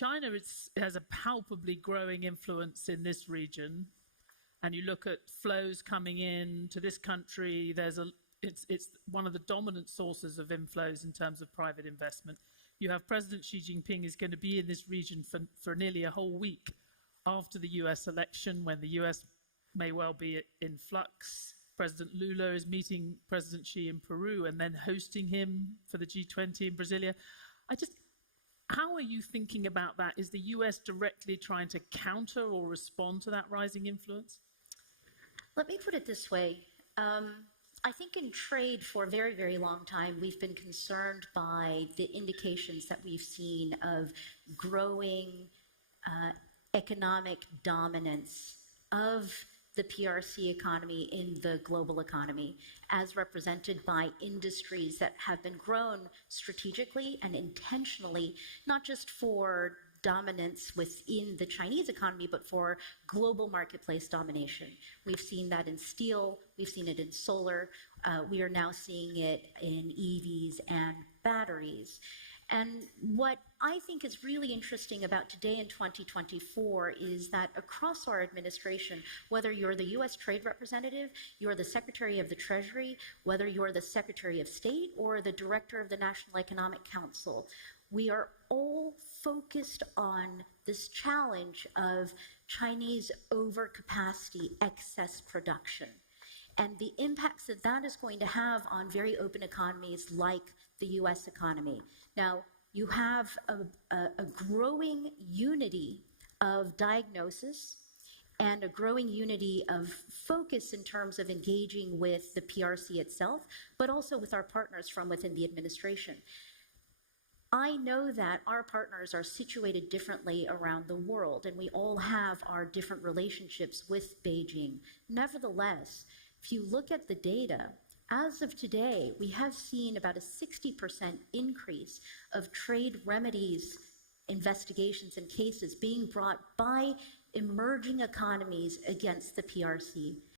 China has a palpably growing influence in this region, and you look at flows coming in to this country, it's one of the dominant sources of inflows in terms of private investment. You have President Xi Jinping is going to be in this region for nearly a whole week after the US election, when the US may well be in flux. President Lula is meeting President Xi in Peru and then hosting him for the G20 in Brasilia. How are you thinking about that? Is the US directly trying to counter or respond to that rising influence? Let me put it this way. I think in trade for a very, very long time, we've been concerned by the indications that we've seen of growing economic dominance of the PRC economy in the global economy, as represented by industries that have been grown strategically and intentionally, not just for dominance within the Chinese economy, but for global marketplace domination. We've seen that in steel, we've seen it in solar, we are now seeing it in EVs and batteries. And what I think is really interesting about today in 2024 is that across our administration, whether you're the US Trade Representative, you're the Secretary of the Treasury, whether you're the Secretary of State or the Director of the National Economic Council, we are all focused on this challenge of Chinese overcapacity, excess production, and the impacts that that is going to have on very open economies like the US economy. Now, you have a growing unity of diagnosis and a growing unity of focus in terms of engaging with the PRC itself, but also with our partners from within the administration. I know that our partners are situated differently around the world, and we all have our different relationships with Beijing. Nevertheless, if you look at the data, as of today, we have seen about a 60% increase of trade remedies, investigations, and cases being brought by emerging economies against the PRC.